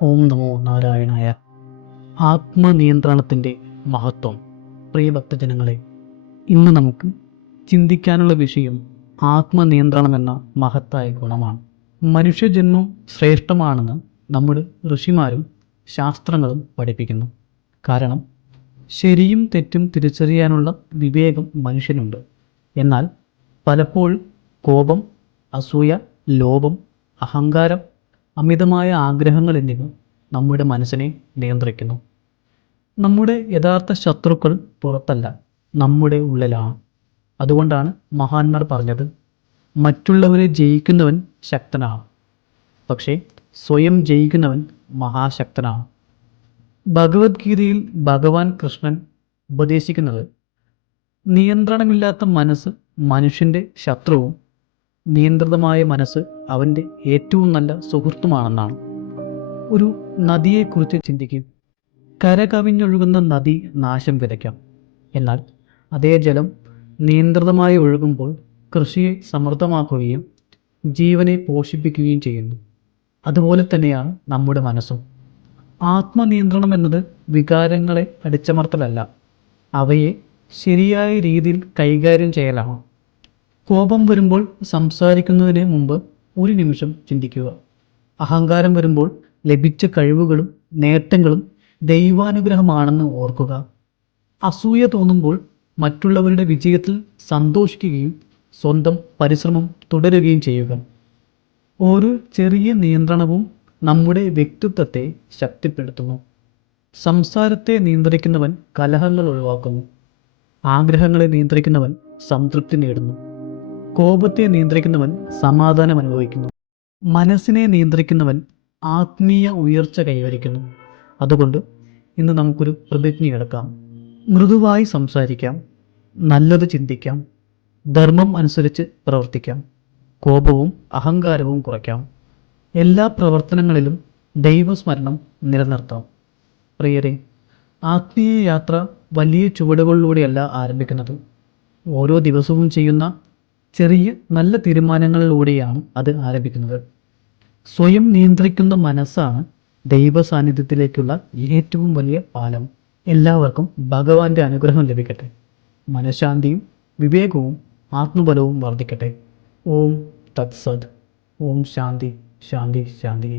ഓം നമോ നാരായണായ. ആത്മനിയന്ത്രണത്തിൻ്റെ മഹത്വം. പ്രിയ ഭക്തജനങ്ങളെ, ഇന്ന് നമുക്ക് ചിന്തിക്കാനുള്ള വിഷയം ആത്മനിയന്ത്രണം എന്ന മഹത്തായ ഗുണമാണ്. മനുഷ്യജന്മം ശ്രേഷ്ഠമാണെന്ന് നമ്മുടെ ഋഷിമാരും ശാസ്ത്രങ്ങളും പഠിപ്പിക്കുന്നു. കാരണം ശരിയും തെറ്റും തിരിച്ചറിയാനുള്ള വിവേകം മനുഷ്യനുണ്ട്. എന്നാൽ പലപ്പോഴും കോപം, അസൂയ, ലോഭം, അഹങ്കാരം, അമിതമായ ആഗ്രഹങ്ങൾ എന്നിവ നമ്മുടെ മനസ്സിനെ നിയന്ത്രിക്കുന്നു. നമ്മുടെ യഥാർത്ഥ ശത്രുക്കൾ പുറത്തല്ല, നമ്മുടെ ഉള്ളിലാണ്. അതുകൊണ്ടാണ് മഹാന്മാർ പറഞ്ഞത്, മറ്റുള്ളവരെ ജയിക്കുന്നവൻ ശക്തനാണ്, പക്ഷേ സ്വയം ജയിക്കുന്നവൻ മഹാശക്തനാണ്. ഭഗവത്ഗീതയിൽ ഭഗവാൻ കൃഷ്ണൻ ഉപദേശിക്കുന്നത്, നിയന്ത്രണമില്ലാത്ത മനസ്സ് മനുഷ്യൻ്റെ ശത്രുവും നിയന്ത്രിതമായ മനസ്സ് അവൻ്റെ ഏറ്റവും നല്ല സുഹൃത്തുമാണെന്നാണ്. ഒരു നദിയെക്കുറിച്ച് ചിന്തിക്കും. കരകവിഞ്ഞൊഴുകുന്ന നദി നാശം വിതയ്ക്കാം, എന്നാൽ അതേ ജലം നിയന്ത്രിതമായി ഒഴുകുമ്പോൾ കൃഷിയെ സമൃദ്ധമാക്കുകയും ജീവനെ പോഷിപ്പിക്കുകയും ചെയ്യുന്നു. അതുപോലെ തന്നെയാണ് നമ്മുടെ മനസ്സും. ആത്മനിയന്ത്രണം എന്നത് വികാരങ്ങളെ അടിച്ചമർത്തലല്ല, അവയെ ശരിയായ രീതിയിൽ കൈകാര്യം ചെയ്യലാണ്. കോപം വരുമ്പോൾ സംസാരിക്കുന്നതിന് മുമ്പ് ഒരു നിമിഷം ചിന്തിക്കുക. അഹങ്കാരം വരുമ്പോൾ ലഭിച്ച കഴിവുകളും നേട്ടങ്ങളും ദൈവാനുഗ്രഹമാണെന്ന് ഓർക്കുക. അസൂയ തോന്നുമ്പോൾ മറ്റുള്ളവരുടെ വിജയത്തിൽ സന്തോഷിക്കുകയും സ്വന്തം പരിശ്രമം തുടരുകയും ചെയ്യുക. ഓരോ ചെറിയ നിയന്ത്രണവും നമ്മുടെ വ്യക്തിത്വത്തെ ശക്തിപ്പെടുത്തുന്നു. സംസാരത്തെ നിയന്ത്രിക്കുന്നവൻ കലഹങ്ങൾ ഒഴിവാക്കുന്നു. ആഗ്രഹങ്ങളെ നിയന്ത്രിക്കുന്നവൻ സംതൃപ്തി നേടുന്നു. കോപത്തെ നിയന്ത്രിക്കുന്നവൻ സമാധാനം അനുഭവിക്കുന്നു. മനസ്സിനെ നിയന്ത്രിക്കുന്നവൻ ആത്മീയ ഉയർച്ച കൈവരിക്കുന്നു. അതുകൊണ്ട് ഇന്ന് നമുക്കൊരു പ്രതിജ്ഞയെടുക്കാം. മൃദുവായി സംസാരിക്കാം, നല്ലത് ചിന്തിക്കാം, ധർമ്മം അനുസരിച്ച് പ്രവർത്തിക്കാം, കോപവും അഹങ്കാരവും കുറയ്ക്കാം. എല്ലാ പ്രവർത്തനങ്ങളിലും ദൈവസ്മരണം നിലനിർത്താം. പ്രിയരെ, ആത്മീയ യാത്ര വലിയ ചുവടുകളിലൂടെയല്ല ആരംഭിക്കുന്നത്. ഓരോ ദിവസവും ചെയ്യുന്ന ചെറിയ നല്ല തീരുമാനങ്ങളിലൂടെയാണ് അത് ആരംഭിക്കുന്നത്. സ്വയം നിയന്ത്രിക്കുന്ന മനസ്സാണ് ദൈവ സാന്നിധ്യത്തിലേക്കുള്ള ഏറ്റവും വലിയ പാലം. എല്ലാവർക്കും ഭഗവാന്റെ അനുഗ്രഹം ലഭിക്കട്ടെ. മനഃശാന്തിയും വിവേകവും ആത്മബലവും വർദ്ധിക്കട്ടെ. ഓം തത്സത്. ഓം ശാന്തി ശാന്തി ശാന്തി.